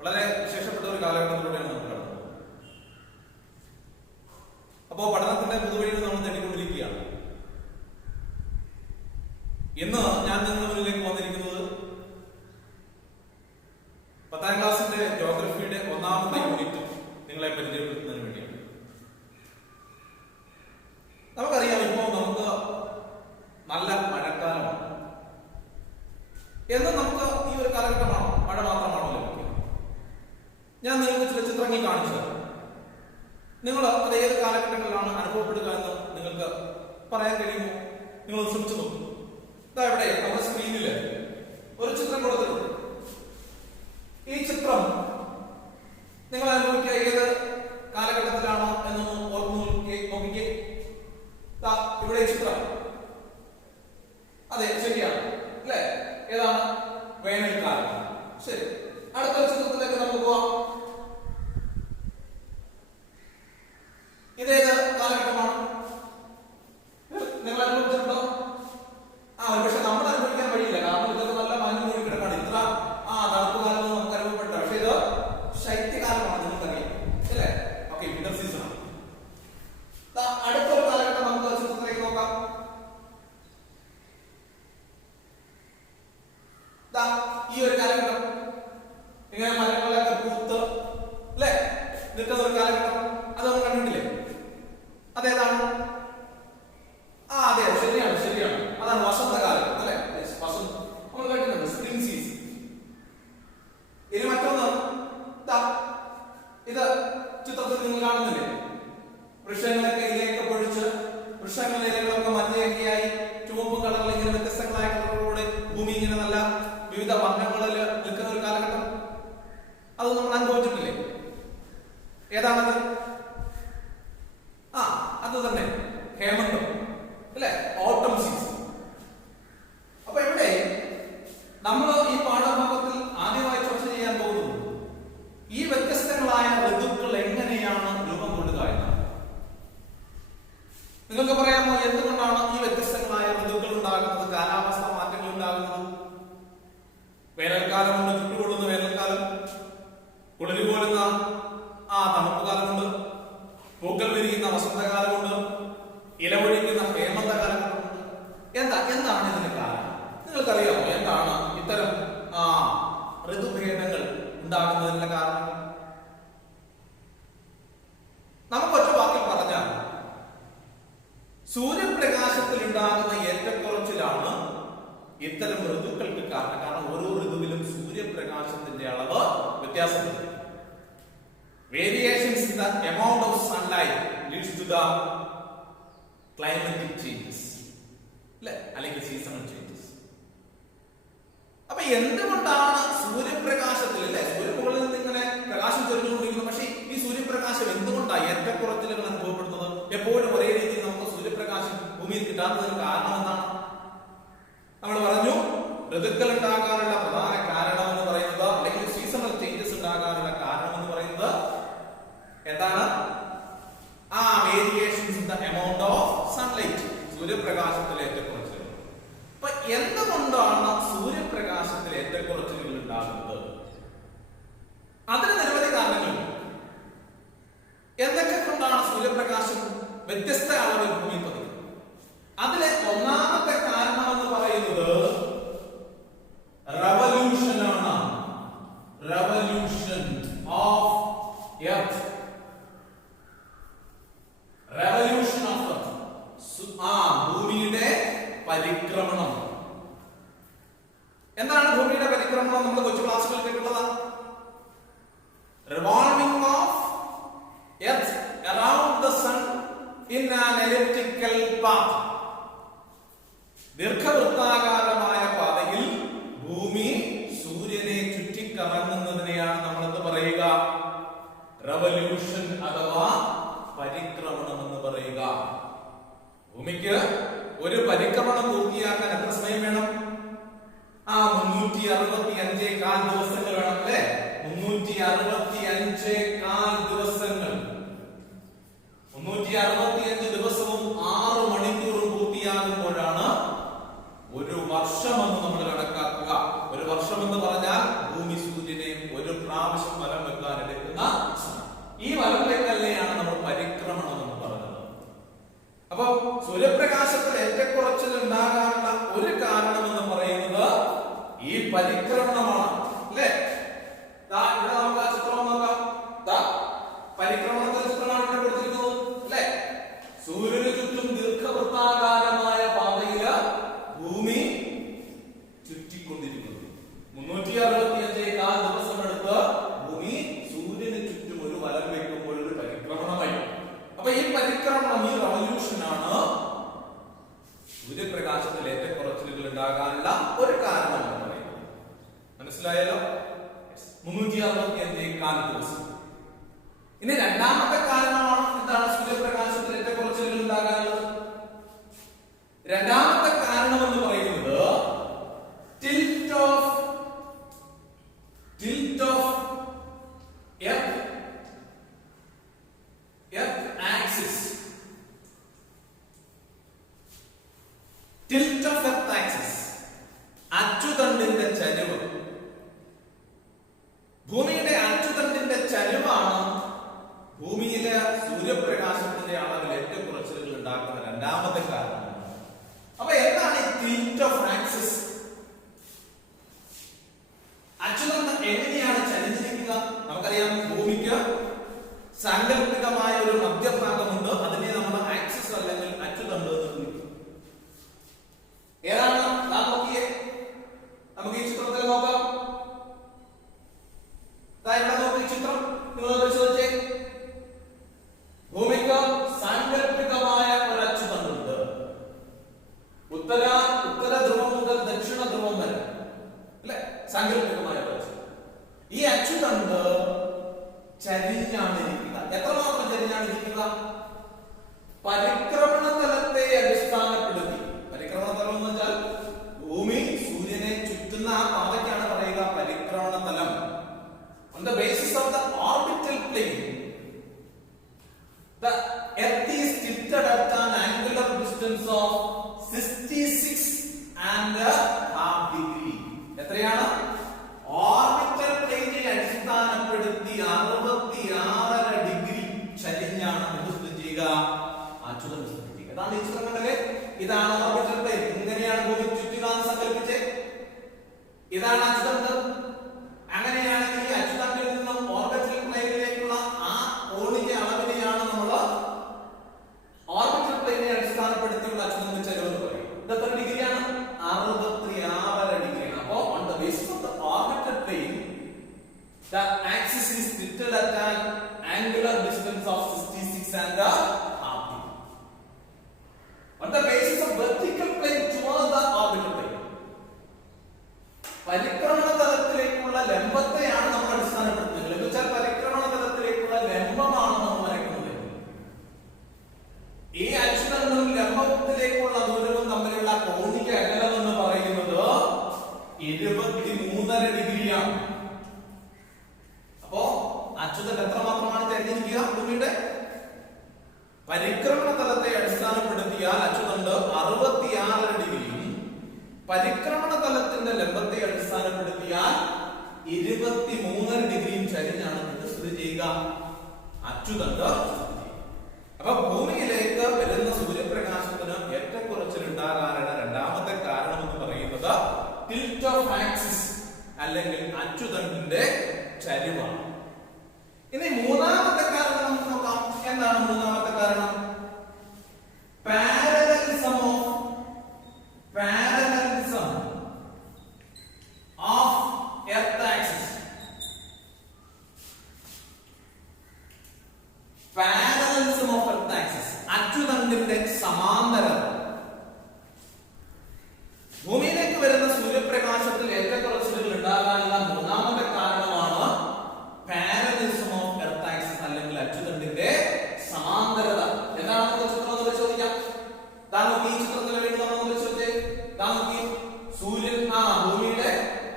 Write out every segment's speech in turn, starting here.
വളരെ വിശേഷപ്പെട്ട ഒരു കാലഘട്ടത്തിലൂടെയാണ് നമ്മൾ കടന്നത്. അപ്പോൾ പഠനത്തിന്റെ പുതുവഴികൾ നമ്മൾ നേടിക്കൊണ്ടിരിക്കുകയാണ്. ഇന്ന് ഞാൻ നിങ്ങളുടെ മുന്നിലേക്ക് വന്നിരിക്കുന്നത് 10ാം ക്ലാസ്സിന്റെ ജോഗ്രഫിയുടെ 1ാമത്തെ യൂണിറ്റ് നിങ്ങളെ പരിചയപ്പെടുത്തുന്നതിന് വേണ്ടിയാണ്. നമുക്കറിയാം, ഇപ്പോൾ നമുക്ക് നല്ല മഴക്കാലമാണ്. എന്ന് നമുക്ക് ഈ ഒരു കാലഘട്ടമാണോ മഴ മാത്രമാണോ ലഭിക്കുക? ഞാൻ നിങ്ങൾക്ക് ചില ചിത്രങ്ങൾ കാണിച്ചത് നിങ്ങൾ അത് ഏത് കാലഘട്ടങ്ങളിലാണ് അനുഭവപ്പെടുക എന്ന് നിങ്ങൾക്ക് പറയാൻ കഴിയുമോ? നിങ്ങൾ ശ്രമിച്ചു നോക്കും. ഇതാ ഇവിടെ നമ്മുടെ സ്ക്രീനില് ഒരു ചിത്രം കൊടുത്തിട്ടുണ്ട്. ഈ ചിത്രം നിങ്ങൾ അനുഭവിക്കുക ഏത് കാലഘട്ടത്തിലാണോ എന്നൊന്ന് ഓർമ്മ നോക്കിക്കേ. ഇവിടെ ചിത്രം, അതെ ശരിയാണ് അല്ലെ? ഏതാണ്? വേനൽക്കാലം. ശരി, അടുത്ത ചിത്രത്തിലേക്ക് നമുക്ക് പോവാം. ഇതേത് കാലഘട്ടമാണ്? നിങ്ങൾ അനുഭവിച്ചിട്ടുണ്ടോ? പക്ഷെ നമ്മൾ അനുഭവിക്കാൻ വഴിയില്ല, കാരണം ഇതൊക്കെ നല്ല മഞ്ഞ് മൂടി കിടക്കാണ്. ഇത്ര തണുപ്പ് കാലം നമുക്ക് അനുഭവപ്പെട്ട, പക്ഷെ ഇത് ശൈത്യകാലമാണ്, നിങ്ങൾക്കറിയാം അല്ലേ? ഓക്കെ, വിന്റർ സീസൺ ആണ്. അടുത്തൊരു കാലഘട്ടം നമുക്ക് ചിത്രത്തിലേക്ക് നോക്കാം. ഈ ഒരു കാലഘട്ടം ഇങ്ങനെ മരങ്ങളൊക്കെ പൂത്ത് അല്ലെ നിൽക്കുന്ന ഒരു കാലഘട്ടം, അത് നമ്മൾ കണ്ടിട്ടില്ലേ? അതേതാണ്? അതെ, ശരിയാണ് ശരിയാണ്, അതാണ് വസന്തകാലം അല്ലെ? വസന്ത നമ്മൾ കേട്ടിട്ടുണ്ട്, സ്പ്രിംഗ് സീസൺ. ഇനി മറ്റൊന്ന്, ഇത് ചിത്രത്തിൽ നിങ്ങൾ കാണുന്നില്ലേ? വൃക്ഷങ്ങളൊക്കെ ഇലയൊക്കെ പൊഴിച്ച് വൃക്ഷങ്ങളുടെ ഇലകളൊക്കെ മഞ്ഞയൊക്കെയായി ചുവപ്പ് കളറിൽ ഇങ്ങനെ വ്യത്യസ്തങ്ങളായ കളറുകളോടെ ഭൂമി ഇങ്ങനെ നല്ല വിവിധ വർണ്ണങ്ങളിൽ നിൽക്കുന്ന ഒരു കാലഘട്ടം, അത് നമ്മൾ അനുഭവിച്ചിട്ടില്ലേ? ഏതാണത്? അത് തന്നെ ഹേമന്തം അല്ലെ? ഓട്ടം സീസൺ. അപ്പൊ ഇവിടെ നമ്മൾ ഈ പാഠഭാഗത്തിൽ ആദ്യമായി ചർച്ച ചെയ്യാൻ പോകുന്നത് ഈ വ്യത്യസ്തങ്ങളായ ഋതുക്കൾ എങ്ങനെയാണ് രൂപം കൊള്ളുക എന്നാണ്. നിങ്ങൾക്ക് പറയാമോ എന്തുകൊണ്ടാണ് ഈ വ്യത്യസ്തങ്ങളായ ഋതുക്കൾ ഉണ്ടാകുന്നത്, കാലാവസ്ഥ മാറ്റങ്ങൾ ഉണ്ടാകുന്നത്? വേനൽക്കാലമുണ്ട്, ചുട്ടുകൊള്ളുന്ന വേനൽക്കാലം, കുളിര് പോലുന്ന തണുപ്പ് കാലമുണ്ട്, പൂക്കൾ വിരിയുന്ന വസന്തകാലമുണ്ട്, ഇലപൊഴിക്കുന്ന ഹേമന്തകാലമുണ്ട്. എന്താണ് ഇതിന് കാരണം? നിങ്ങൾക്കറിയാമോ എന്താണ് ഇത്തരം ഋതുഭേദങ്ങൾ ഉണ്ടാകുന്നതിനുള്ള കാരണം? നമുക്ക് ഒറ്റ വാക്കിൽ പറഞ്ഞാൽ സൂര്യപ്രകാശത്തിൽ ഉണ്ടാകുന്ന ഏറ്റക്കുറച്ചിലാണ് ഇത്തരം ഋതുക്കൾക്ക് കാരണം. കാരണം ഓരോ ഋതുവിലും സൂര്യപ്രകാശത്തിന്റെ അളവ് വ്യത്യാസപ്പെടുന്നു. Variations in the amount of sunlight leads to the climatic changes, അല്ലെങ്കിൽ seasonal changes. അപ്പൊ എന്തുകൊണ്ടാണ് സൂര്യപ്രകാശത്തിൽ സൂര്യമുകളിൽ നിന്ന് ഇങ്ങനെ പ്രകാശം ചൊരിഞ്ഞുകൊണ്ടിരിക്കുന്നത്, പക്ഷേ ഈ സൂര്യപ്രകാശം എന്തുകൊണ്ടാണ് ഏറ്റക്കുറച്ചിലുകൾ അനുഭവപ്പെടുന്നത്? എപ്പോഴും ഒരേ രീതിയിൽ നമുക്ക് സൂര്യപ്രകാശം ഭൂമിയിൽ കിട്ടാത്തതിന് കാരണം എന്താണ്? നമ്മൾ പറഞ്ഞു, ഋതുക്കൾ ഉണ്ടാകാനുള്ള പ്രധാന കാരണം എന്ന് പറയുന്നത്, അല്ലെങ്കിൽ സീസണൽ ചേഞ്ചസ് ഉണ്ടാകാനുള്ള കാരണം എന്ന് പറയുന്നത് എന്താണ്? Variations in the amount of sunlight, സൂര്യപ്രകാശത്തിലെ ഏറ്റക്കുറച്ചിലുകൾ. അപ്പൊ എന്തുകൊണ്ടാണ് സൂര്യപ്രകാശത്തിലെ ഏറ്റക്കുറച്ചിലുകൾ ഉണ്ടാകുന്നത്? അതിന് നിരവധി കാരണങ്ങളുണ്ട്. എന്തൊക്കെ കൊണ്ടാണ് സൂര്യപ്രകാശം വ്യത്യസ്ത അളവിൽ ഭൂമിയിൽ പതിക്കുന്നത്? അതിലെ ഒന്നാമത്തെ കാരണം എന്ന് പറയുന്നത് റവല്യൂഷൻ ആണ്. Revolution of earth. Revolution of earth, ഭൂമിയുടെ പരിക്രമണം. എന്താണ് ഭൂമിയുടെ പരിക്രമണം? നമ്മൾ കൊച്ചു ക്ലാസ്സുകളിൽ കേട്ടുള്ളതാണ്. Revolving of earth around the sun in an elliptical path. ദീർഘവൃത്താകാരമായ പാതയിൽ ഭൂമി സൂര്യനെ ചുറ്റിക്കറങ്ങുന്നതിനെയാണ് നമ്മൾ എന്ത് പറയുക? റവല്യൂഷൻ അഥവാ പരിക്രമണം എന്ന് പറയുക. ഭൂമിക്ക് ഒരു പരിക്രമണം പൂർത്തിയാക്കാൻ എത്ര സമയം വേണം? 365 ദിവസങ്ങൾ വേണം അല്ലെ? 365 ദിവസങ്ങൾ. 365 ദിവസവും 6 മണിക്കൂറും പൂർത്തിയാകുമ്പോഴാണ് ഒരു വർഷം എന്ന് നമ്മൾ കണക്കാക്കുക. ഒരു വർഷം എന്ന് പറഞ്ഞാൽ ഭൂമി സൂര്യനെ ഒരു പ്രാവശ്യം 365 ദിവസം. ഇനി രണ്ടാമത്തെ കാരണമാണ് എന്താണ് സൂര്യപ്രകാശത്തിൽ ഏറ്റക്കുറച്ചിലുകൾ ഉണ്ടാകാനുള്ളത്. രണ്ടാമത്തെ കാരണം എന്ന് പറയുന്നത് tilt of earth axis. Tilt of earth axis, അച്ചുതണ്ടിന്റെ ചരിവ്. ഭൂമിയുടെ അച്ചുതണ്ടിന്റെ ചരിവാണ് ഭൂമിയിലെ സൂര്യപ്രകാശത്തിന്റെ അളവിൽ ഏറ്റക്കുറച്ചിലുകൾ ഉണ്ടാക്കുന്ന രണ്ടാമത്തെ കാരണം. അപ്പൊ എന്താണ് ഈ tilt of axis? അച്ചുതണ്ട് എങ്ങനെയാണ് ചലിച്ചിരിക്കുക? നമുക്കറിയാം ഭൂമിക്ക് സാങ്കല്പികമായ ഒരു മധ്യഭാഗമുണ്ട്. അതിനെ നമ്മൾ ആക്സിസ് അല്ലെങ്കിൽ അച്ചുതണ്ട് എന്ന് വിളിക്കും. ഏതാണ്? നാം നോക്കിയേ, നമുക്ക് ഈ ചിത്രത്തിൽ നോക്കാം. ഇവിടെ നോക്കി ചിത്രം നിങ്ങൾ പരിശോധിച്ചേ. ഭൂമിക്ക് സാങ്കല്പികമായ ഒരു അച്ചുതണ്ടുണ്ട്. ഉത്തര ധ്രുവം മുതൽ ദക്ഷിണ ധ്രുവം വരെ അല്ലെ സാങ്കല്പികമായ ഒരു അച്ചുതണ്ട്. ഈ അച്ചുതണ്ട് ചരിഞ്ഞാണ് ഇരിക്കുക. എത്രമാത്രം ചരിഞ്ഞാണ് ഇരിക്കുക? പരിക്രമണ തലത്തെ അടിസ്ഥാനപ്പെടുത്തി. പരിക്രമണ തലം എന്ന് വെച്ചാൽ ഭൂമി സൂര്യനെ ചുറ്റുന്ന ആ പാതയ്ക്കാണ് പറയുക പരിക്രമണ തലം. On the basis of the orbital plane, the earth is tilted at an angular distance of 66 and a half degree. എത്രയാണ്? ഓർബിറ്റൽ പ്ലെയിനെ അടിസ്ഥാനപ്പെടുത്തി 66 ഡിഗ്രി ചരിഞ്ഞാണ് സ്ഥിതി ചെയ്യുക അച്ചുതണ്ട് സ്ഥിതി ചെയ്യുക. അതാണ് ഈ ചിത്രം കണ്ടല്ലേ? ഇതാണ് ഓർബിറ്റൽ പ്ലെയിൻ. ഇങ്ങനെയാണ് ഭൂമി ചുറ്റുക എന്ന് സങ്കല്പിച്ചേ. ഇതാണ് അച്ചുതണ്ട്. അങ്ങനെയാണെങ്കിൽ ഈ അച്ചുതണ്ടിൽ നിന്നും ഓർബിറ്റൽ പ്ലെയിനിലേക്കുള്ള ആ കോണിന്റെ അളവിനെയാണ് നമ്മൾ ഓർബിറ്റൽ പ്ലെയിനെ അടിസ്ഥാനപ്പെടുത്തിയുള്ള അച്ചുതണ്ട് ചരിവ് എന്ന് പറയും. ഇത് എത്ര ഡിഗ്രിയാണ്? 66 ഡിഗ്രിയാണ്. അപ്പോ on the basis of the orbital plane, the axis is tilted at an angular distance of 66 and a half degree. On the basis of vertical plane towards the orbital plane, പരിക്രമണ തലത്തിലേക്കുള്ള ലംബത്തെയാണ് നമ്മൾ അടിസ്ഥാനപ്പെടുത്തുന്നത്. എന്ന് വെച്ചാൽ പരിക്രമണ തലത്തിലേക്കുള്ള ലംബമാണ് നമ്മൾ വരയ്ക്കുന്നത്. ഈ അച്ചുതണ്ടും ലംബത്തിലേക്കുള്ള ദൂരവും തമ്മിലുള്ള കോണിക അകലം എന്ന് പറയുന്നത് 23.5 ഡിഗ്രിയാണ്. അപ്പോ അച്ചുതണ്ട് എത്രമാത്രമാണ് ചരിഞ്ഞിരിക്കുക? ഭൂമിയുടെ പരിക്രമണ തലത്തെ അടിസ്ഥാനപ്പെടുത്തിയാൽ അച്ചുതണ്ട് 66 ഡിഗ്രിയും പരിക്രമണ തലത്തിന്റെ ലംബത്തെ അടിസ്ഥാനപ്പെടുത്തിയാൽ 23 ഡിഗ്രിയും ചരിഞ്ഞാണ് ഇത് സ്ഥിതി ചെയ്യുക അച്ചുതണ്ട്. അപ്പൊ ഭൂമിയിലേക്ക് വരുന്ന സൂര്യപ്രകാശത്തിന് ഏറ്റക്കുറച്ചിൽ ഉണ്ടാകാനുള്ള രണ്ടാമത്തെ കാരണം എന്ന് പറയുന്നത് tilt of axis അല്ലെങ്കിൽ അച്ചുതണ്ടിന്റെ ചരിവാണ്. ഇനി മൂന്നാമത്തെ കാരണം നമുക്ക് നോക്കാം. എന്താണ് മൂന്നാമത്തെ കാരണം? Parallelism of earth axis. Parallelism of earth axis. അച്ചുതണ്ടിന്റെ സമാന്തരത. ഭൂമിയിലേക്ക് വരുന്ന സൂര്യപ്രകാശത്തിൽ ഏറ്റക്കുറച്ചിലുകൾ ഉണ്ടാകാനുള്ള മൂന്നാമത്തെ കാരണമാണ് പാരലലിസം ഓഫ് എർത്ത് ആക്സിസ് അല്ലെങ്കിൽ അച്ചുതണ്ടിന്റെ സമാന്തരത. എന്താണെന്ന് ചിത്രം ഒന്ന് പരിശോധിക്കാം. താങ്കൾക്ക് ഈ ചിത്രത്തിന് വേണ്ടി നമ്മൾ പരിശോധിച്ചേ. താങ്കൾക്ക് സൂര്യൻ ഭൂമിയുടെ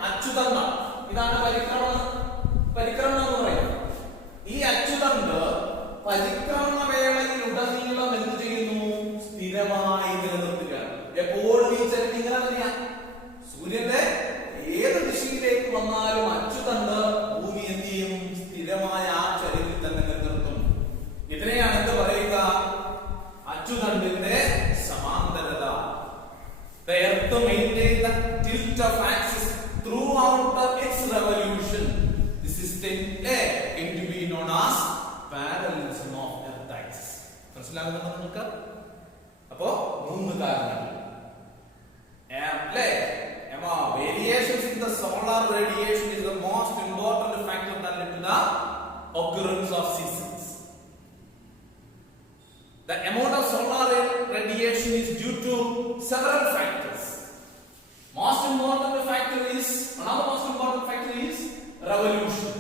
അച്ചുതണ്ട് ഇതാണ് പരിക്രമണം എന്ന് പറയുന്നത്. ഈ അച്ചുതണ്ട് പരിക്രമണ വേളയിൽ ഉടനീളം എന്ത് ചെയ്യുന്നു? സ്ഥിരമായി നിലനിർത്തുക. എപ്പോഴും ഈ ചരിവ് ഇങ്ങനെ തന്നെയാണ്. സൂര്യന്റെ ഏത് ദിശയിലേക്ക് വന്നാലും അച്ചുതണ്ട് ഭൂമി എന്ത് ചെയ്യും? സ്ഥിരമായ ആ ചരിവിൽ തന്നെ നിലനിർത്തും. ഇതിനെയാണ് എന്ത് പറയുക? അച്ചുതണ്ടിന്റെ സമാന്തരത. The earth maintains the tilt of axis throughout its revolution. This system came to be known as parallelism of earth axis. മനസ്സിലാകുന്നുണ്ടോ നിങ്ങൾക്ക്? അപ്പോ മൂന്ന് കാരണങ്ങൾ. Variations in the solar radiation is the most important factor that led to the occurrence of seasons. The amount of solar radiation is due to several factors. Another most important factor is revolution.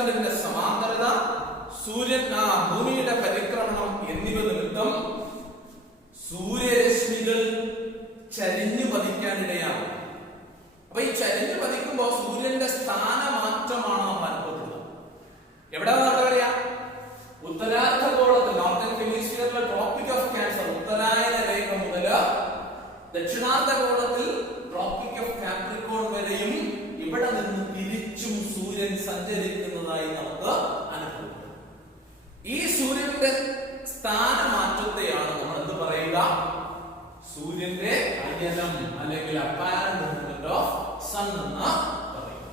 ഹൊറിസോണ്ടലിന്റെ സമാന്തരത, സൂര്യൻ ഭൂമിയുടെ പരിക്രമണം എന്നിവ നിമിത്തം സൂര്യരശ്മികൾ ചരിഞ്ഞു പതിക്കാനിടയാകും. അപ്പൊ ഈ ചരിഞ്ഞു പതിക്കുമ്പോൾ സൂര്യന്റെ സ്ഥാനമാറ്റമാണ് നമ്മൾ അനുഭവപ്പെടുന്നത്. എവിടെ പറയാ? ഉത്തരാർദ്ധഗോളത്തിൽ നോർത്തേൺ ഹെമിസ്ഫിയറിലെ ട്രോപ്പിക് ഓഫ് ക്യാൻസർ ഉത്തരായന രേഖ മുതൽ ദക്ഷിണാർദ്ധഗോളത്തിൽ ട്രോപ്പിക് ഓഫ് കാപ്രിക്കോൺ വരെയും ഇവിടെ നിന്ന് തിരിച്ചും സൂര്യൻ സഞ്ചരിക്കുന്നതായി നമുക്ക് അനുഭവപ്പെടും. ഈ സൂര്യന്റെ സ്ഥാനമാറ്റത്തെയാണ് നമ്മൾ എന്ത് പറയുക? സൂര്യന്റെ അയനം അല്ലെങ്കിൽ അപ്പാരന്റ് മൂവ്മെന്റ് ഓഫ് സൺ എന്ന് പറയും.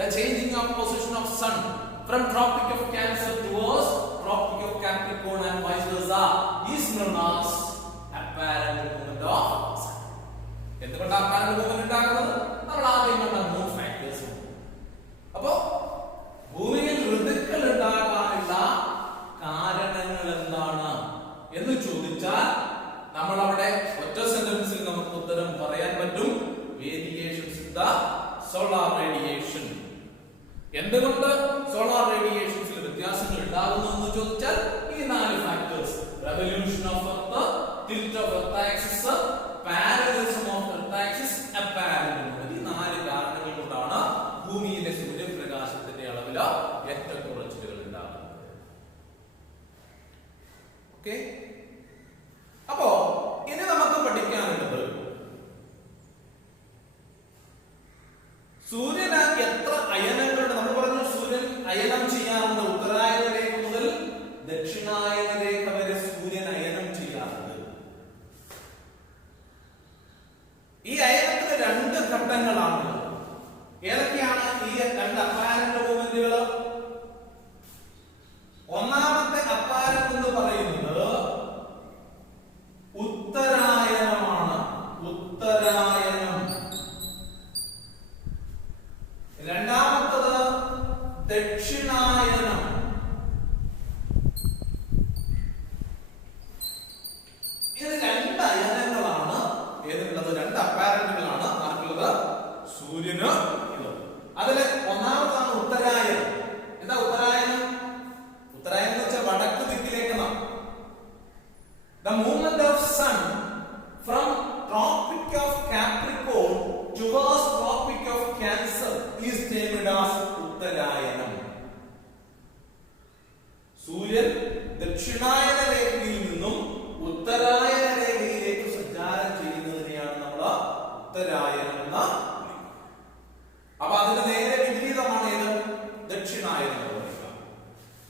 The changing of position of sun from Tropic of Cancer towards Tropic of Capricorn and vice versa is known as apparent movement of sun. എന്തുകൊണ്ടാണ് apparent movement ഉണ്ടാകുന്നത്? നമ്മൾ ആദ്യം കണ്ട 3 ഫാക്ടേഴ്സ്. അപ്പോ ഭൂമിയിൽ ഋതുക്കൾ ഉണ്ടാകാനുള്ള കാരണങ്ങൾ എന്താണ് എന്ന് ചോദിച്ചാൽ നമ്മൾ അവിടെ ഒറ്റ സെന്റൻസിൽ നമുക്ക് ഉത്തരം പറയാൻ പറ്റും. Variations in the solar radiation. എന്തുകൊണ്ട് സോളാർ റേഡിയേഷൻസിൽ വ്യത്യാസങ്ങൾ ഉണ്ടാകുന്നു എന്ന് ചോദിച്ചാൽ ഈ 4 factors: revolution of earth, tilt of earth axis, parallelism of earth axis, apparent movement. ഈ 4 കാരണങ്ങൾ കൊണ്ടാണ് ഭൂമിയിലെ സൂര്യപ്രകാശത്തിന്റെ അളവിൽ ഏറ്റക്കുറച്ചിലുകൾ ഉണ്ടാകുന്നത്. ഓക്കേ, അപ്പോ ഇനി നമുക്ക് പഠിക്കാനുള്ളത് സൂര്യന് എത്ര അയനങ്ങളുണ്ട്. നമ്മൾ പറഞ്ഞു സൂര്യൻ അയനം ചെയ്യാറുണ്ട്. ഉത്തരായന രേഖ മുതൽ ദക്ഷിണായന രേഖ വരെ സൂര്യൻ അയനം ചെയ്യാറുണ്ട്. ഈ അയനത്തിന് 2 ഘട്ടങ്ങളാണ്. ഏതൊക്കെയാണ് ഈ 2 അപ്പാരന്റ് മൂവ്മെന്റുകൾ? ഒന്നാമത്തെ അപ്പാരന്റ് എന്ന് പറയുന്നത് ഉത്തരായനമാണ്. ഉത്തരായനം. രണ്ടാമത്തത് ദക്ഷിണായനം. ഇത് 2 അയനങ്ങളാണ്. ഏതുള്ളത്? 2 അപ്പാരന്റുകളാണ് ആർക്കുള്ളത്? സൂര്യന്. അതില് ഒന്നാമതാണ് ഉത്തരായനം. എന്താ ഉത്തരായനം? ഉത്തരായനം എന്ന് വെച്ചാൽ വടക്ക് ദിക്കിലേക്കാണ്. The movement of sun from Tropic of Capricorn towards Tropic of Cancer is named as ഉത്തരായനം. സൂര്യൻ ദക്ഷിണായന രേഖയിൽ നിന്നും ഉത്തരായന രേഖയിലേക്ക് സഞ്ചാരം ചെയ്യുന്നതിനെയാണ് നമ്മൾ ഉത്തരായനം എന്ന് വിളിക്കുന്നത്. അപ്പൊ അതിന്റെ നേരെ വിപരീതമാണ് ഏത്? ദക്ഷിണായനം.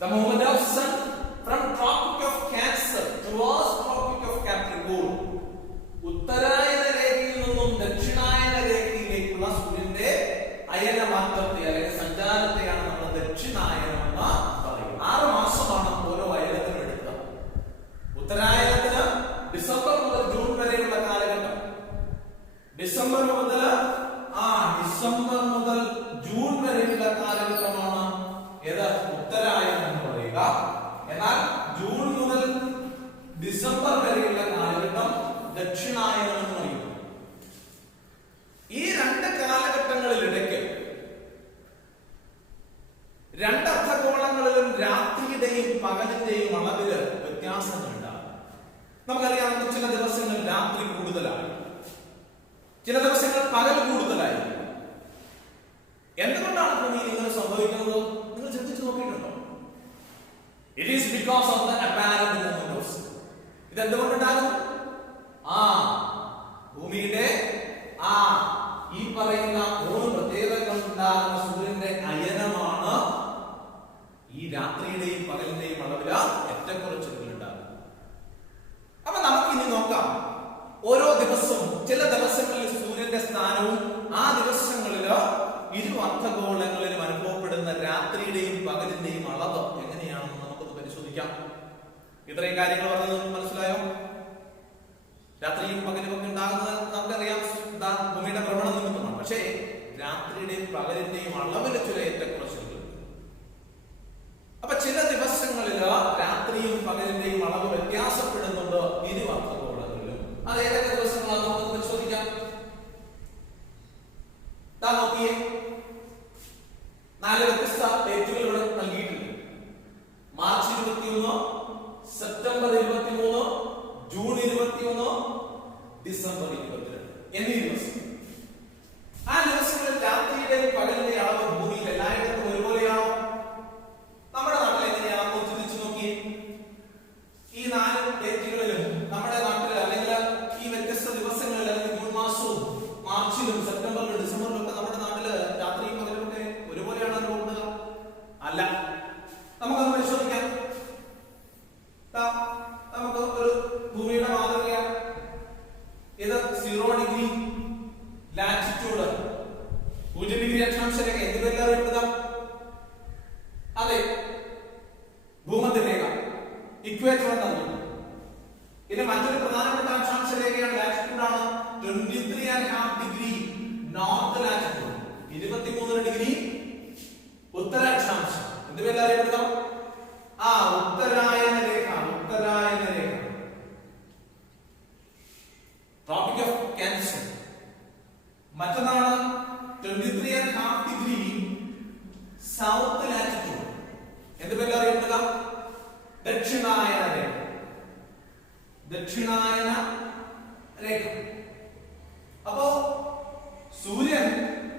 The movement of sun from Tropic of Cancer towards Tropic of Capricorn. ഉത്തരായന രേഖയിൽ നിന്നും ദക്ഷിണായന രേഖയിലേക്കുള്ള സൂര്യന്റെ അയനമാറ്റത്തെ അല്ലെങ്കിൽ സഞ്ചാരത്തെയാണ് നമ്മൾ ദക്ഷിണായനം എന്ന് പറയുന്നത്. 6 മാസമാണ് ഓരോ അയനത്തിനും എടുക്കുക. ഉത്തരായനത്തിന് ഡിസംബർ മുതൽ ജൂൺ വരെയുള്ള കാലഘട്ടം. ഡിസംബർ മുതൽ ജൂൺ വരെയുള്ള കാലഘട്ടമാണ് ഏത്? ഉത്തരായനം എന്ന് പറയുക. എന്നാൽ ജൂൺ മുതൽ ഡിസംബർ വരെയുള്ള കാലഘട്ടം ദക്ഷിണായനം എന്ന് പറയുന്നു. ഈ 2 കാലഘട്ടങ്ങളിലിടയ്ക്ക് 2 അർദ്ധഗോളങ്ങളിലും രാത്രിയുടെയും പകലിന്റെയും അളവില് വ്യത്യാസങ്ങളുണ്ടാകും. നമുക്കറിയാം, ചില ദിവസങ്ങൾ രാത്രി കൂടുതലാണ്, ചില ദിവസങ്ങൾ പകൽ കൂടുതലായി. എന്തുകൊണ്ടാണ് ഭൂമിയിൽ ഇങ്ങനെ സംഭവിക്കുന്നത്? നിങ്ങൾ ചിന്തിച്ചു നോക്കിയിട്ടുണ്ടോ? It is because of the apparent movement of sun. ഇത് എന്തുകൊണ്ടുണ്ടാകും? ഭൂമിയുടെ ഈ പറയുന്ന 3 പ്രത്യേകതകൾ ഉണ്ടാകുന്ന സൂര്യന്റെ അയനമാണ് ഈ രാത്രിയുടെയും പകലിന്റെയും അളവിൽ ഏറ്റക്കുറച്ചിലുകൾ ഉണ്ടാകും. അപ്പൊ നമുക്ക് ഇനി നോക്കാം. ഓരോ ദിവസവും ചില ദിവസങ്ങളിൽ സൂര്യന്റെ സ്ഥാനവും ആ ദിവസങ്ങളില് 2 അർദ്ധഗോളങ്ങളിലും അനുഭവപ്പെടുന്ന രാത്രിയുടെയും പകലിന്റെയും അളവ് എങ്ങനെയാണെന്ന് നമുക്കൊന്ന് പരിശോധിക്കാം. ഇത്രയും കാര്യങ്ങൾ പറഞ്ഞത് മനസ്സിലായോ? രാത്രിയും പകലും ഒക്കെ ഉണ്ടാകുന്നത് നമുക്കറിയാം, ഭൂമിയുടെ ഭ്രമണം നിമിത്തമാണ്. പക്ഷേ രാത്രിയുടെയും പകലിന്റെയും അളവിലെ ചില ഏറ്റക്കുറച്ചിലുകൾ. അപ്പൊ ചില ദിവസങ്ങളിൽ രാത്രിയും പകലിന്റെയും അളവ് വ്യത്യാസപ്പെടുന്നുണ്ട് 2 അർദ്ധഗോളങ്ങളിലും. അത് ഏതൊക്കെ ദിവസങ്ങളാണ് നമുക്ക് പരിശോധിക്കാം. 4 വ്യത്യസ്ത ഡേറ്റുകൾ ഇവിടെ നൽകിയിട്ടുണ്ട്. മാർച്ച് 21, സെപ്റ്റംബർ 23, ജൂൺ 21, ഡിസംബർ 22 എന്നീ ദിവസം. ആ ദിവസങ്ങളിൽ രാത്രിയുടെയും പകലിന്റെയും അളവ് ഭൂമിയിൽ എല്ലായിടത്തും ഒരുപോലെയാണോ? നമ്മുടെ നാട്ടിൽ എങ്ങനെയാണെന്ന് ചിന്തിച്ചു നോക്കി. ഈ 4 ഡേറ്റുകളിലും നമ്മുടെ നാട്ടിൽ അല്ലെങ്കിൽ ഈ വ്യത്യസ്ത ദിവസങ്ങളിൽ അല്ലെങ്കിൽ ജൂൺ മാസവും മാർച്ചിലും സെപ്റ്റംബറിലും ഡിസംബറിലും ഒക്കെ നമ്മുടെ നാട്ടില് രാത്രിയും പകലും ഒക്കെ ഒരുപോലെയാണ് അനുഭവപ്പെടുക? അല്ല. നമുക്കത് പരിശോധിക്കാം. നമുക്ക് ഒരു ഭൂമിയുടെ മാതൃകയാണ് ഇത്. 0 ഡിഗ്രി ലാറ്റിറ്റ്യൂഡ്, 0 ഡിഗ്രി അക്ഷാംശരേഖ എന്തുപേരിൽ അറിയപ്പെടുക? അതെ, ഭൂമധ്യരേഖ, ഇക്വേറ്റർ എന്നറിയുന്നു. ഇനി മറ്റൊരു പ്രധാനപ്പെട്ട അക്ഷാംശരേഖയാണ് ലാറ്റിറ്റ്യൂഡ് ആണ്. 23.5 ഡിഗ്രി നോർത്ത് ലാറ്റിറ്റ്യൂഡ്, 23 ഡിഗ്രി ഉത്തര അക്ഷാംശം എന്തുപേരിൽ അറിയപ്പെടുക? ഉത്തരായന രേഖ, ഉത്തരായന രേഖ, ട്രോപ്പിക് ഓഫ് ക്യാൻസർ. മറ്റൊന്നാണ് 23.5 ഡിഗ്രി സൗത്ത് ലാറ്റിറ്റ്യൂഡ് എന്തുപേരിൽ അറിയപ്പെടുക? ദക്ഷിണായന രേഖ, ദക്ഷിണായന രേഖ. അപ്പോ സൂര്യൻ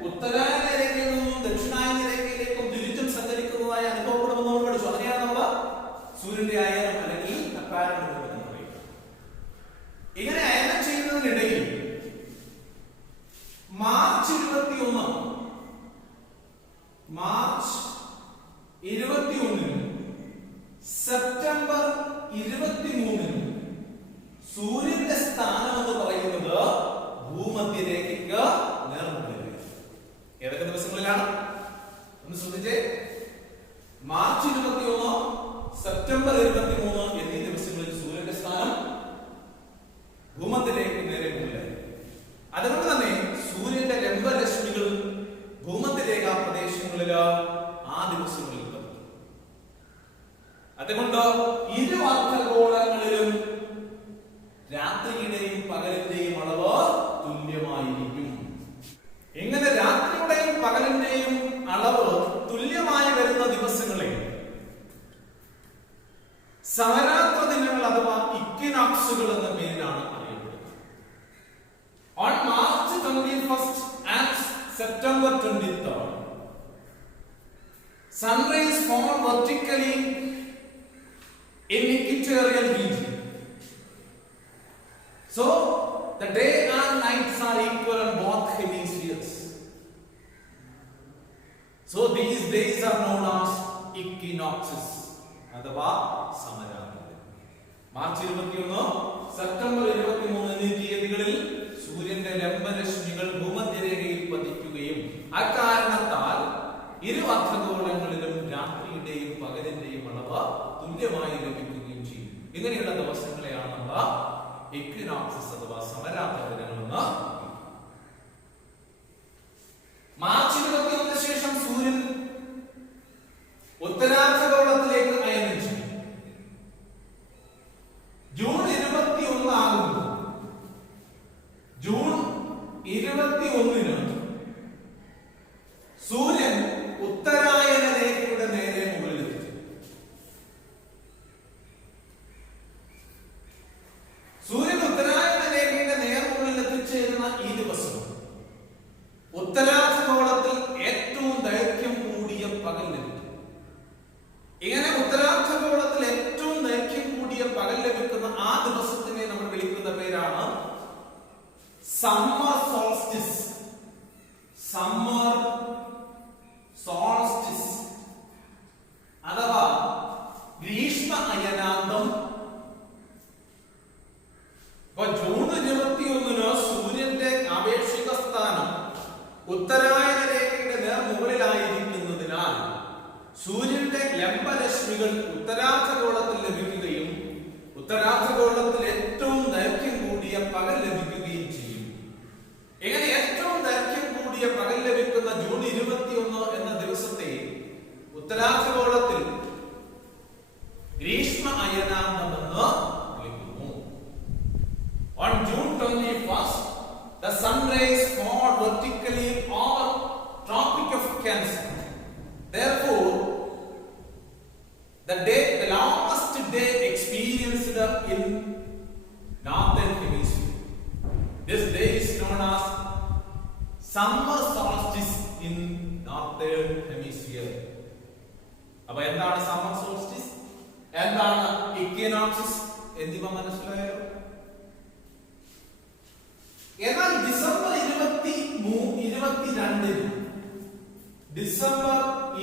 ഉത്തരായന രേഖയിൽ നിന്നും ദക്ഷിണായന രേഖയിലേക്കും തിരിച്ചും സഞ്ചരിക്കുന്നതായി അനുഭവപ്പെടുമെന്ന് നമ്മൾ പഠിച്ചു. അതിനെയാണ് നമ്മൾ സൂര്യന്റെ അയനം അല്ലെങ്കിൽ അപ്പാരന്റ് മൂവ്മെന്റ് എന്ന് പറയുന്നത്. ഇങ്ങനെ അയനം ചെയ്യുന്നതിനിടയിൽ മാർച്ച് 21 സെപ്റ്റംബർ 23 സൂര്യന്റെ സ്ഥാനം എന്ന് പറയുന്നത് ഭൂമധ്യരേഖയ്ക്ക് നേർമുഖിലാണ്. ഏതൊക്കെ ദിവസങ്ങളിലാണ് ഒന്ന് ശ്രദ്ധിച്ചേ. മാർച്ച് 21, സെപ്റ്റംബർ 23 എന്നീ ദിവസങ്ങളിൽ സൂര്യന്റെ സ്ഥാനം ഭൂമധ്യരേഖയ്ക്ക് നേരെ മുകളിലായി. അതുകൊണ്ട് തന്നെ സൂര്യന്റെ ലംബരശ്മികൾ ഭൂമധ്യരേഖാ പ്രദേശങ്ങളിൽ ആ ദിവസങ്ങളിൽ എത്തും. അതുകൊണ്ട് ഇരു അർദ്ധഗോളങ്ങളിലും രാത്രിയുടെയും പകലിന്റെയും അളവ് തുല്യമായിരിക്കും. ഇങ്ങനെ രാത്രിയുടെയും പകലിന്റെയും അളവ് തുല്യമായി വരുന്ന ദിവസങ്ങളെ സമരാത്ര ദിനങ്ങൾ അഥവാ ഇക്വിനോക്സുകൾ എന്ന പേരിലാണ് അറിയപ്പെടുന്നത്. On March 21st and September 23rd, sun rays fall vertically in equatorial region. So the day and nights are equal on both hemispheres. So these days are known as equinoxes. അഥവാ സമരാത്രി. മാർച്ച് 21, സെപ്റ്റംബർ 23 എന്നീ തീയതികളിൽ സൂര്യന്റെ ലംബരശ്മികൾ ഭൂമധ്യരേഖയിൽ പതിക്കുകയും അക്കാരണത്താൽ ഇരു അർദ്ധഗോളങ്ങളിലും രാത്രിയുടെയും പകലിന്റെയും അളവ് തുല്യമായി ലഭിക്കുകയും ചെയ്യും. ഇങ്ങനെയുള്ള ദിവസങ്ങളെയാണ് നമ്മൾ ഇക്വിനോക്സസ് അഥവാ സമരാത്ര ദിനങ്ങളെന്ന്. മാർച്ച് 21 ശേഷം സൂര്യൻ ഉത്തരാർദ്ധഗോളത്തിലേക്ക് അയനം ചെയ്യും. ജൂൺ 21 ആകുമ്പോൾ ജൂൺ 21 സൂര്യൻ ഉത്തരായന രേഖയുടെ നേരെ മുകളിലെത്തി. സൂര്യൻ ഉത്തരായന രേഖയുടെ നേർമുകളിൽ എത്തിച്ചേരുന്ന ഈ ദിവസം ഉത്തരാർദ്ധഗോളത്തിൽ ഏറ്റവും ദൈർഘ്യം കൂടിയ പകൽ ലഭിക്കും. ഇങ്ങനെ ഉത്തരാർദ്ധഗോളത്തിൽ ഏറ്റവും ദൈർഘ്യം കൂടിയ പകൽ ലഭിക്കുന്ന ആ ദിവസത്തിനെ നമ്മൾ വിളിക്കുന്ന പേരാണ് സമ്മർ സോൾസ്റ്റിസ്. സമ്മർ സോൾസ്റ്റിസ് അഥവാ ഗ്രീഷ്മ അയനാന്തം. ജൂൺ 21 സൂര്യന്റെ ആപേക്ഷിക സ്ഥാനം ഉത്തരായന രേഖയുടെ നേർമുകളിലായിരിക്കുന്നതിനാൽ സൂര്യന്റെ ലംബരശ്മികൾ ഉത്തരാർദ്ധഗോളത്തിൽ ലഭിക്കുകയും ഉത്തരാർദ്ധഗോളത്തിൽ ഏറ്റവും ദൈർഘ്യം കൂടിയ പകൽ ലഭിക്കുകയും ചെയ്യും. എങ്ങനെ ഏറ്റവും ദൈർഘ്യം കൂടിയ പകൽ ലഭിക്കുന്ന ജൂൺ 21 എന്ന ദിവസത്തെ ഉത്തരാർദ്ധഗോളത്തിൽ ഗ്രീഷ്മ അയനാന്തമെന്ന് വിളിക്കുന്നു. On June 21st, the sun rays fall vertically over Tropic of Cancer. Summer solstice in northern hemisphere. അപ്പൊ എന്താണ് സമ്മർ സോൾസ്റ്റിസ്, എന്താണ് ഇക്വിനോക്സിസ് എന്നിവ മനസ്സിലായോ? എന്നാൽ ഡിസംബർ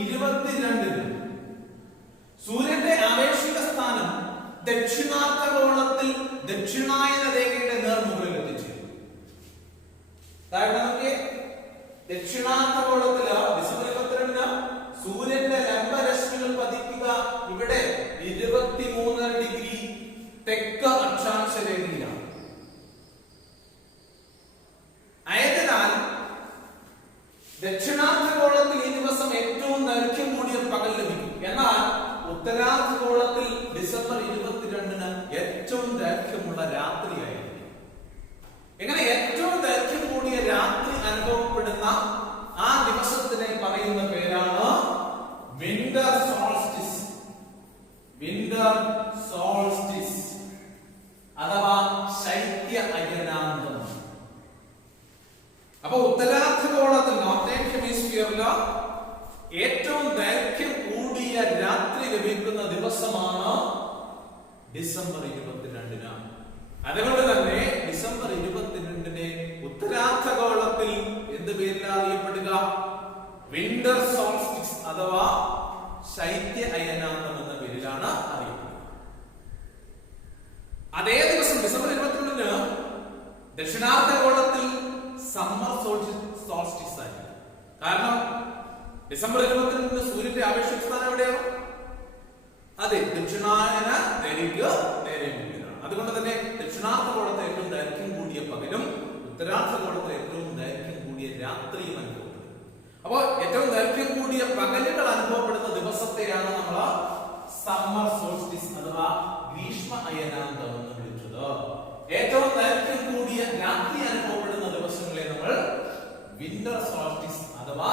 22 സൂര്യന്റെ ആവേശിക സ്ഥാനം ദക്ഷിണാർദ്ധഗോളത്തിൽ ദക്ഷിണായന രേഖയുടെ നേർമുകളിൽ എത്തിച്ചേരും. ദക്ഷിണാർദ്ധഗോളത്തിൽ ഡിസംബർ 22 സൂര്യന്റെ ലംബരശ്മികൾ പതിക്കുക ഇവിടെ 23 ഡിഗ്രി തെക്ക് അക്ഷാംശ രേഖയിലാണ്. ആയതിനാൽ ദക്ഷിണാർദ്ധഗോളത്തിൽ ഈ ദിവസം ഏറ്റവും ദൈർഘ്യം കൂടിയ പകൽ ലഭിക്കും. എന്നാൽ ഉത്തരാർദ്ധഗോളത്തിൽ ഡിസംബർ 22 ഏറ്റവും ദൈർഘ്യമുള്ള രാത്രിയായിരിക്കും. എങ്ങനെ ഏറ്റവും ദൈർഘ്യം കൂടിയ രാത്രി അനുഭവപ്പെടുന്ന ആ ദിവസത്തിനെ പറയുന്ന പേരാണ് വിന്റർ സോൾസ്റ്റിസ്. വിന്റർ സോൾസ്റ്റിസ് അഥവാ ശൈത്യ അയനാന്തം. അപ്പൊ ഉത്തരാർദ്ധഗോളത്തിൽ നോർത്തേൺ ഹെമിസ്ഫിയറില് ഏറ്റവും ദൈർഘ്യം കൂടിയ രാത്രി ലഭിക്കുന്ന ദിവസമാണ് ഡിസംബർ 22. അതുകൊണ്ട് തന്നെ ഡിസംബർ 22 ഉത്തരാർദ്ധഗോളത്തിൽ എന്ത് പേരിൽ അറിയപ്പെടുക? വിന്റർ സോൾസ്റ്റിസ് അഥവാ ശൈത്യ അയനാന്തം എന്ന പേരിലാണ് അറിയപ്പെടുക. അതേ ദിവസം ഡിസംബർ 22 ദക്ഷിണാർദ്ധഗോളത്തിൽ സമ്മർ സോൾസ്റ്റിസ് ആയി. കാരണം ഡിസംബർ 22 സൂര്യന്റെ ആവേശിക സ്ഥാനം എവിടെയാണ്? അതെ, ദക്ഷിണായന രേഖയാണ്. അതുകൊണ്ട് തന്നെ ദക്ഷിണാർദ്ധഗോളത്തെ ഏറ്റവും ദൈർഘ്യം കൂടിയ പകലും ഉത്തരാർദ്ധഗോളത്തെ ഏറ്റവും ദൈർഘ്യം കൂടിയ രാത്രിയും അനുഭവപ്പെടുന്നത്. അപ്പോൾ ഏറ്റവും ദൈർഘ്യം കൂടിയ പകലുകൾ അനുഭവപ്പെടുന്ന ദിവസത്തെയാണ് നമ്മൾ സമ്മർ സോൾസ്റ്റിസ് അഥവാ ഗ്രീഷ്മ അയനാന്തം എന്ന് വിളിച്ചത്. ഏറ്റവും ദൈർഘ്യം കൂടിയ രാത്രി അനുഭവപ്പെടുന്ന ദിവസങ്ങളെ നമ്മൾ വിന്റർ സോൾസ്റ്റിസ് അഥവാ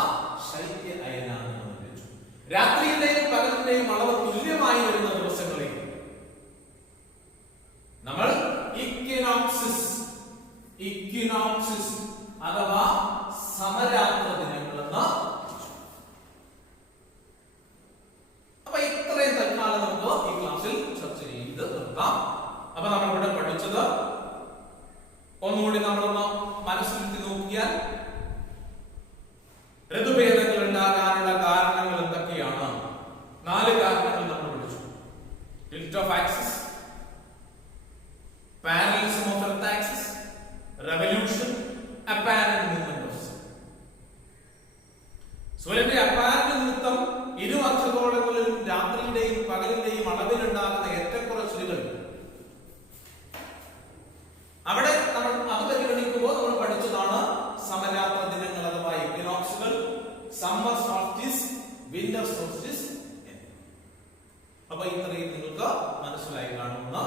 ശൈത്യ അയനാന്തം എന്ന് വിളിച്ചു. രാത്രിയുടെയും പകലിന്റെയും അളവ് തുല്യമായി വരുന്ന ദിവസങ്ങളെ നമ്മൾ ഇക്വിനോക്സിസ് അഥവാ സമരാത്ര ദിനങ്ങൾ എന്ന്. അപ്പൊ ഇത്രയും തൽക്കാലം നമുക്ക് ഈ ക്ലാസ്സിൽ ചർച്ച ചെയ്ത് നിർത്താം. അപ്പൊ നമ്മൾ ഇവിടെ പഠിച്ചത് ഒന്നുകൂടി നമ്മളൊന്ന് മനസ്സിലെത്തി നോക്കിയാൽ ഋതുഭേദങ്ങൾ ഉണ്ടാകാനുള്ള കാരണങ്ങൾ എന്തൊക്കെയാണ്? 4 കാരണങ്ങൾ നമ്മൾ പഠിച്ചു. Tilt of axis, parallelism of earth axis, revolution, apparent movement of sun. സൂര്യന്റെ അപ്പാരന്റ് നിമിത്തം ഇരു അർദ്ധഗോളങ്ങളിലും രാത്രിയുടെയും പകലിന്റെയും അളവിലുണ്ടാകുന്ന ഏറ്റക്കുറച്ചിലുകൾ അവിടെ നമ്മൾ അത് പരിഗണിക്കുമ്പോൾ നമ്മൾ പഠിച്ചതാണ് സമരാത്ര ദിനങ്ങൾ അഥവാ ഇക്വിനോക്സുകൾ, സമ്മർ സോൾസ്റ്റിസ്, വിന്റർ സോൾസ്റ്റിസ്. അപ്പൊ ഇത്രയും നിങ്ങൾക്ക് മനസ്സിലായി കാണുന്ന